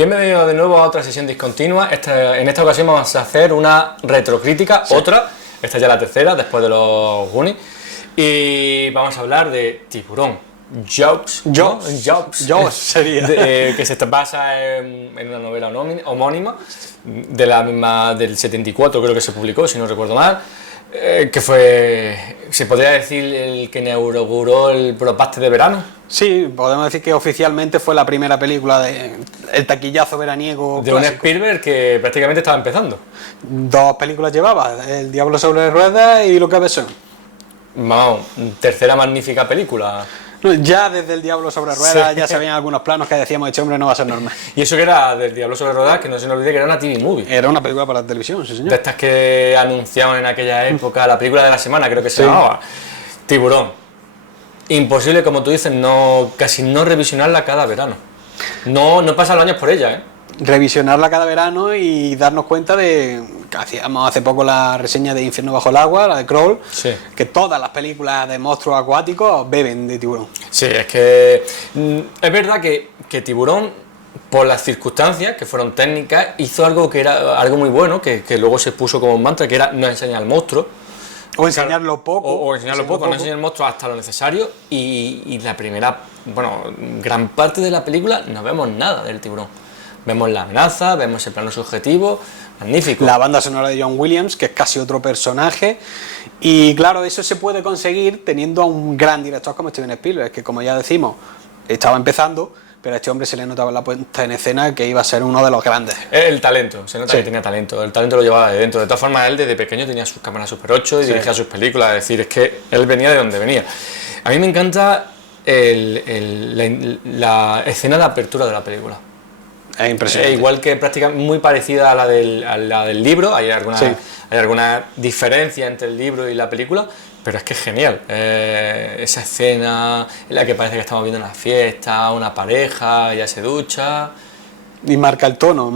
Bienvenidos de nuevo a otra sesión discontinua. En esta ocasión vamos a hacer una retrocrítica, sí. Esta ya la tercera, después de los Goonies. Y vamos a hablar de Tiburón. Jaws sería. Que se basa en una novela homónima, de la misma del 74 creo que se publicó, si no recuerdo mal. Que fue, se podría decir, el que inauguró el blockbuster de verano. Sí, podemos decir que oficialmente fue la primera película el taquillazo veraniego de clásico. Un Spielberg que prácticamente estaba empezando. 2 películas llevaba, El Diablo sobre ruedas y Lo que besó. Vamos, tercera magnífica película. Ya desde El Diablo sobre ruedas ya se veían algunos planos que decíamos, este hombre no va a ser normal. Y eso que era del Diablo sobre ruedas, que no se nos olvide que era una TV movie. Era una película para la televisión, sí señor. De estas que anunciaban en aquella época, la película de la semana creo que se llamaba. Tiburón. Imposible, como tú dices, casi no revisionarla cada verano. No pasan los años por ella, ¿eh? Revisionarla cada verano y darnos cuenta de que hacíamos hace poco la reseña de Infierno bajo el agua, la de Crawl, sí. Que todas las películas de monstruos acuáticos beben de tiburón. Sí, es que es verdad que Tiburón, por las circunstancias que fueron técnicas, hizo algo que era algo muy bueno, que luego se puso como un mantra, que era no enseñar al monstruo. O enseñarlo poco. O enseñarlo poco, no enseñar el monstruo hasta lo necesario. Y la primera, gran parte de la película no vemos nada del tiburón. Vemos la amenaza, vemos el plano subjetivo, magnífico. La banda sonora de John Williams, que es casi otro personaje. Y claro, eso se puede conseguir teniendo a un gran director como Steven Spielberg, que como ya decimos, estaba empezando, pero a este hombre se le notaba en la puesta en escena que iba a ser uno de los grandes. El talento, se nota que tenía talento, el talento lo llevaba de dentro. De todas formas, él desde pequeño tenía sus cámaras Super 8 y dirigía sus películas, es decir, es que él venía de donde venía. A mí me encanta la escena de apertura de la película. Es impresionante. Igual que prácticamente muy parecida a la del libro, hay alguna diferencia entre el libro y la película, pero es que es genial. Esa escena en la que parece que estamos viendo una fiesta, una pareja, ya se ducha. Y marca el tono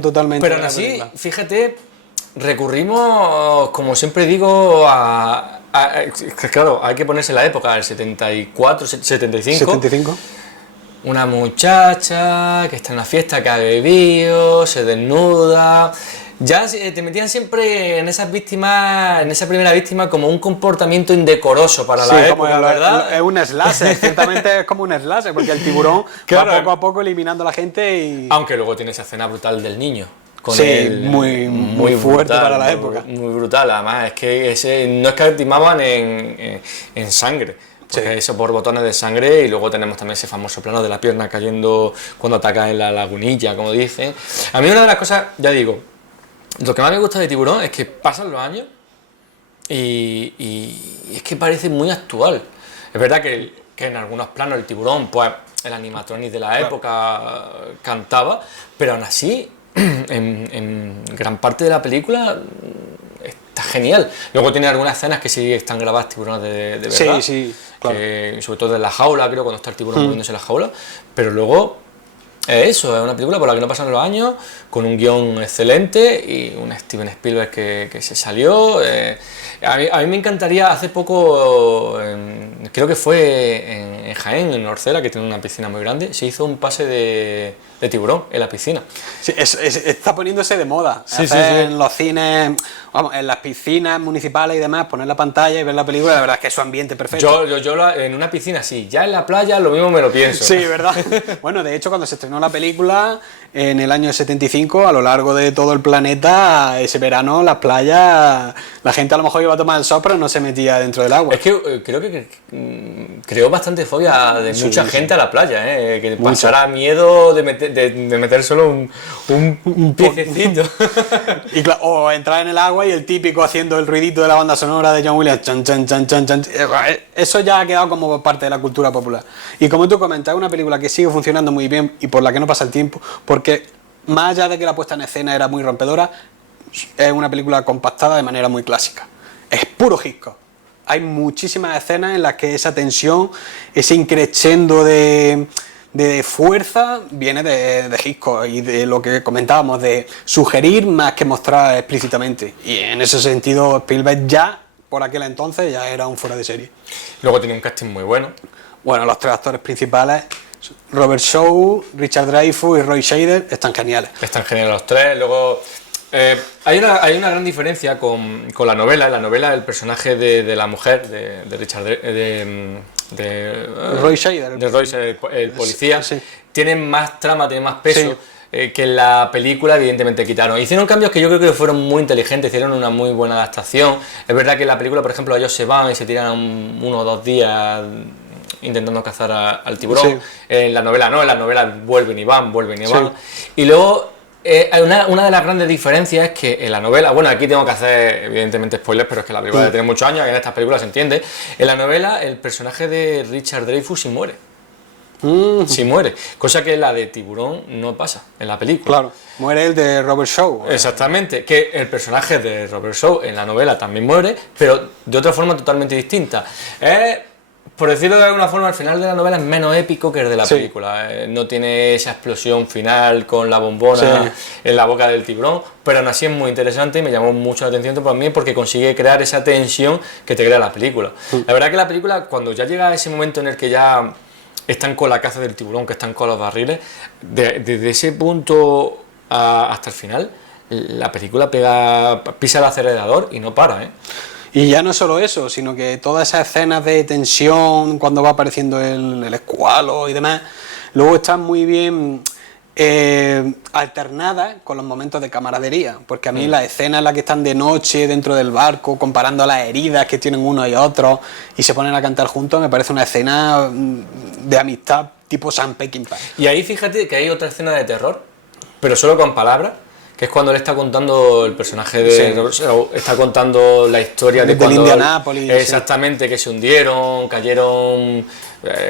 totalmente. Pero aún así, fíjate, recurrimos, como siempre digo, claro, hay que ponerse en la época del 74, 75. Una muchacha que está en una fiesta, que ha bebido, se desnuda. Ya te metían siempre en esas víctimas, en esa primera víctima, como un comportamiento indecoroso para la época, ¿verdad? Es un slasher, ciertamente es como un slasher, porque el tiburón va poco a poco eliminando a la gente y... Aunque luego tiene esa escena brutal del niño. Muy fuerte brutal, para la época. Muy brutal, además, es que no escatimaban en sangre. Porque eso por botones de sangre, y luego tenemos también ese famoso plano de la pierna cayendo cuando ataca en la lagunilla, como dicen. A mí una de las cosas, ya digo, lo que más me gusta de Tiburón es que pasan los años y es que parece muy actual. Es verdad que en algunos planos el tiburón, pues el animatronic de la época cantaba, pero aún así, en gran parte de la película... está genial. Luego tiene algunas escenas que sí están grabadas tiburones de verdad. Sí, claro. Sobre todo en la jaula, creo, cuando está el tiburón moviéndose en la jaula. Pero luego, es una película por la que no pasan los años, con un guión excelente y un Steven Spielberg que se salió. A mí me encantaría, hace poco, creo que fue en Jaén, en Orcela, que tiene una piscina muy grande, se hizo un pase de tiburón en la piscina. Sí, está poniéndose de moda. En los cines, en las piscinas municipales y demás, poner la pantalla y ver la película, la verdad es que es su ambiente perfecto. Yo en una piscina sí, ya en la playa lo mismo me lo pienso. Sí, ¿verdad? Bueno, de hecho, cuando se estrenó la película, en el año 75, a lo largo de todo el planeta, ese verano, las playas, la gente a lo mejor iba a tomar el sol, pero no se metía dentro del agua. Es que creo que creó bastante fobia de mucha gente a la playa, que pasara miedo de meter solo un piececito. O entrar en el agua y el típico haciendo el ruidito de la banda sonora de John Williams, chan, chan, chan, chan, chan. Eso ya ha quedado como parte de la cultura popular. Y como tú comentas, es una película que sigue funcionando muy bien y por la que no pasa el tiempo, porque más allá de que la puesta en escena era muy rompedora, es una película compactada de manera muy clásica. Es puro Hitchcock. Hay muchísimas escenas en las que esa tensión, ese increchendo de fuerza viene de Hitchcock y de lo que comentábamos, de sugerir más que mostrar explícitamente. Y en ese sentido Spielberg ya, por aquel entonces, ya era un fuera de serie. Luego tiene un casting muy bueno. Bueno, los 3 actores principales Robert Shaw, Richard Dreyfuss y Roy Scheider están geniales. Están geniales los tres. Luego, hay una gran diferencia con la novela. En la novela, el personaje de la mujer, de Richard Roy Scheider. De Roy, el policía, Sí. tiene más trama, tiene más peso. Sí. Que en la película evidentemente quitaron. Hicieron cambios que yo creo que fueron muy inteligentes, hicieron una muy buena adaptación. Es verdad que en la película, por ejemplo, ellos se van y se tiran 1 o 2 días intentando cazar al tiburón. Sí. En la novela no, en la novela vuelven y van. Sí. Y luego, una de las grandes diferencias es que en la novela, bueno, aquí tengo que hacer evidentemente spoilers, pero es que la película tiene muchos años y en estas películas se entiende. En la novela, el personaje de Richard Dreyfuss sí muere. Sí muere, cosa que la de Tiburón no pasa en la película. Claro, muere el de Robert Shaw. Exactamente, que el personaje de Robert Shaw en la novela también muere, pero de otra forma totalmente distinta. Por decirlo de alguna forma, al final de la novela es menos épico que el de la Sí. película. No tiene esa explosión final con la bombona Sí. en la boca del tiburón, pero aún así es muy interesante y me llamó mucho la atención también porque consigue crear esa tensión que te crea la película. La verdad que la película, cuando ya llega a ese momento en el que ya están con la caza del tiburón, que están con los barriles, desde ese punto hasta el final, la película pisa el acelerador y no para, ¿eh? Y ya no solo eso, sino que todas esas escenas de tensión, cuando va apareciendo el escualo y demás, luego están muy bien alternadas con los momentos de camaradería, porque a mí la escena en la que están de noche dentro del barco, comparando las heridas que tienen uno y otro, y se ponen a cantar juntos, me parece una escena de amistad tipo Sam Peckinpah. Y ahí fíjate que hay otra escena de terror, pero solo con palabras, que es cuando le está contando el personaje de Sí. Robert Shaw, está contando la historia de Del cuando Indianápolis, exactamente, que se hundieron, cayeron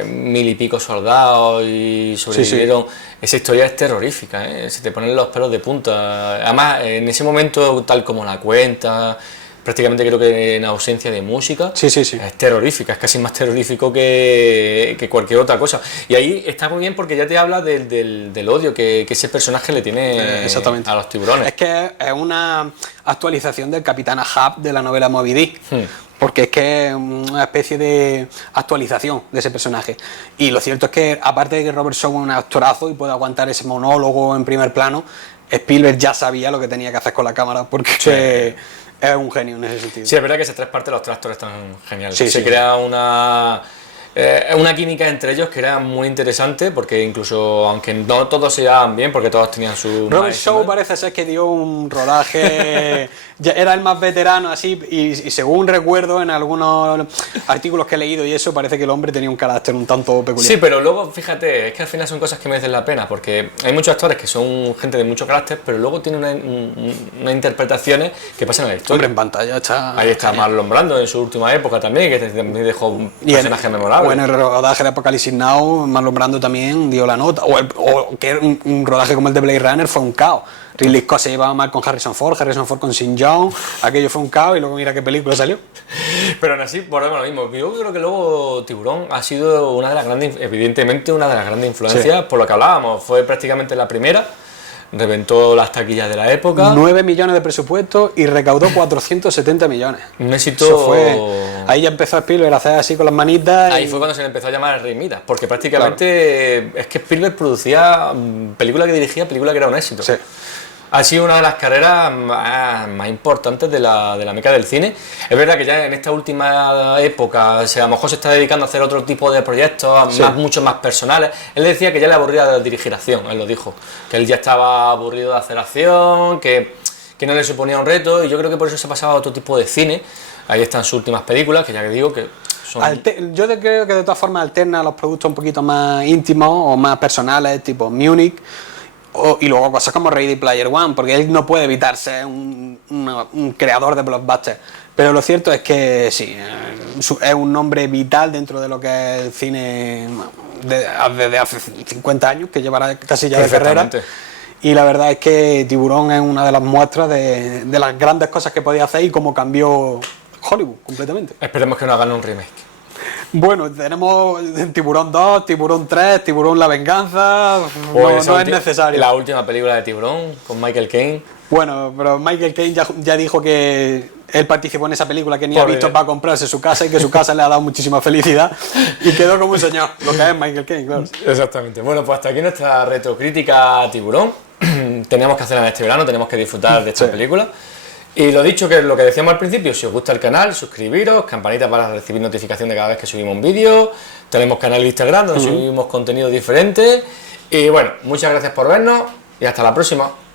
1000 y pico soldados y sobrevivieron. Esa historia es terrorífica, ¿eh? Se te ponen los pelos de punta. Además, en ese momento, tal como la cuenta, prácticamente creo que en ausencia de música, Sí. es terrorífica, es casi más terrorífico que cualquier otra cosa. Y ahí está muy bien porque ya te habla del odio que ese personaje le tiene Exactamente. a los tiburones. Es que es una actualización del Capitán Ahab de la novela Moby Dick. Porque es que es una especie de actualización de ese personaje. Y lo cierto es que, aparte de que Robert Shaw es un actorazo y puede aguantar ese monólogo en primer plano, Spielberg ya sabía lo que tenía que hacer con la cámara, porque es un genio en ese sentido. Sí, es verdad que esas tres partes los tres actores están geniales. Sí, Se sí. crea una química entre ellos que era muy interesante, porque incluso, aunque no todos se llevaban bien, porque todos tenían su... Robert Shaw parece ser que dio un rodaje, ya era el más veterano así, y según recuerdo en algunos artículos que he leído y eso, parece que el hombre tenía un carácter un tanto peculiar. Sí, pero luego, fíjate, es que al final son cosas que merecen la pena, porque hay muchos actores que son gente de mucho carácter, pero luego tienen unas interpretaciones que pasan en la historia. Hombre, en pantalla está... Ahí está Marlon Brando en su última época también, que también dejó un Y personaje memorable. Bueno, el rodaje de Apocalipsis Now, Marlon Brando también dio la nota. O que un rodaje como el de Blade Runner fue un caos. Ridley Scott se llevaba mal con Harrison Ford con Sin John, aquello fue un caos y luego mira qué película salió. Pero aún así, volvemos a lo mismo. Yo creo que luego Tiburón ha sido una de las grandes, evidentemente una de las grandes influencias, por lo que hablábamos. Fue prácticamente la primera, reventó las taquillas de la época. 9 millones de presupuesto y recaudó 470 millones. Un éxito. Eso fue. Ahí ya empezó Spielberg a hacer así con las manitas. Ahí fue cuando se le empezó a llamar el Rey Midas, porque prácticamente es que Spielberg producía película que dirigía, película que era un éxito. Sí. Ha sido una de las carreras más importantes de la meca del cine. Es verdad que ya en esta última época a lo mejor se está dedicando a hacer otro tipo de proyectos, mucho más personales. Él decía que ya le aburría dirigir acción, él lo dijo, que él ya estaba aburrido de hacer acción, que no le suponía un reto, y yo creo que por eso se pasaba a otro tipo de cine. Ahí están sus últimas películas, que ya que digo que son... Yo creo que de todas formas alterna a los productos un poquito más íntimos o más personales, tipo Munich. Y luego cosas como Ready Player One, porque él no puede evitar ser un creador de blockbusters. Pero lo cierto es que sí, es un nombre vital dentro de lo que es el cine desde hace 50 años, que llevará casi ya de carrera. Y la verdad es que Tiburón es una de las muestras de las grandes cosas que podía hacer y cómo cambió Hollywood completamente. Esperemos que no hagan un remake. Bueno, tenemos Tiburón 2, Tiburón 3, Tiburón La Venganza, no es necesario. La última película de Tiburón con Michael Caine. Bueno, pero Michael Caine ya dijo que él participó en esa película que ni ha Pobre. visto para comprarse su casa y que su casa le ha dado muchísima felicidad y quedó como un señor, lo que es Michael Caine, claro. Exactamente. Bueno, pues hasta aquí nuestra retrocrítica a Tiburón. Tenemos que hacerla en este verano, tenemos que disfrutar de esta película. Y lo dicho, que lo que decíamos al principio, si os gusta el canal, suscribiros, campanita para recibir notificación de cada vez que subimos un vídeo. Tenemos canal de Instagram donde subimos contenido diferente. Y bueno, muchas gracias por vernos y hasta la próxima.